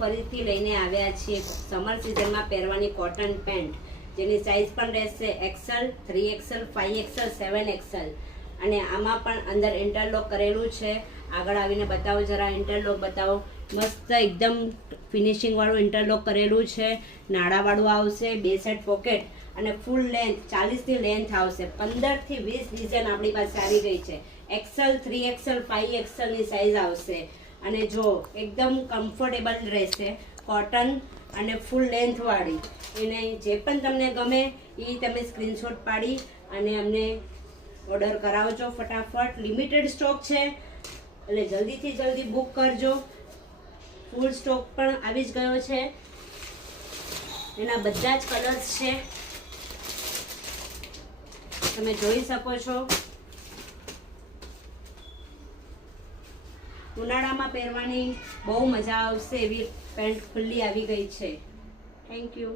ફરીથી લઈને આવ્યા છીએ સમર સિઝનમાં પહેરવાની કોટન પેન્ટ, જેની સાઇઝ પણ રહેશે XL, 3XL, 5XL, 7XL. અને આમાં પણ અંદર ઇન્ટરલોક કરેલું છે. આગળ આવીને બતાવો, જરા ઇન્ટરલોક બતાવો. મસ્ત એકદમ ફિનિશિંગ વાળું ઇન્ટરલોક કરેલું છે. નાળાવાળું આવશે, 2 સેટ પોકેટ અને ફૂલ લેન્થ 40 ની લેન્થ આવશે. 15 થી 20 ડિઝાઇન આપણી પાસે આવી ગઈ છે. XL, 3XL, 5XL ની સાઇઝ આવશે. અને જો એકદમ કમ્ફર્ટેબલ રહેશે, કોટન અને ફૂલ લેન્થ વાળી. એને જે પણ તમને ગમે એ તમે સ્ક્રીનશોટ પાડી અને અમને ઓર્ડર કરાવજો ફટાફટ. લિમિટેડ સ્ટોક છે એટલે જલ્દીથી જલ્દી બુક કરજો. ફૂલ સ્ટોક પણ આવી જ ગયો છે. એના બધા જ કલર્સ છે, તમે જોઈ શકો છો. ઉનાળામાં પહેરવાની બહુ મજા આવશે એવી પેન્ટ ખુલ્લી આવી ગઈ છે. Thank you.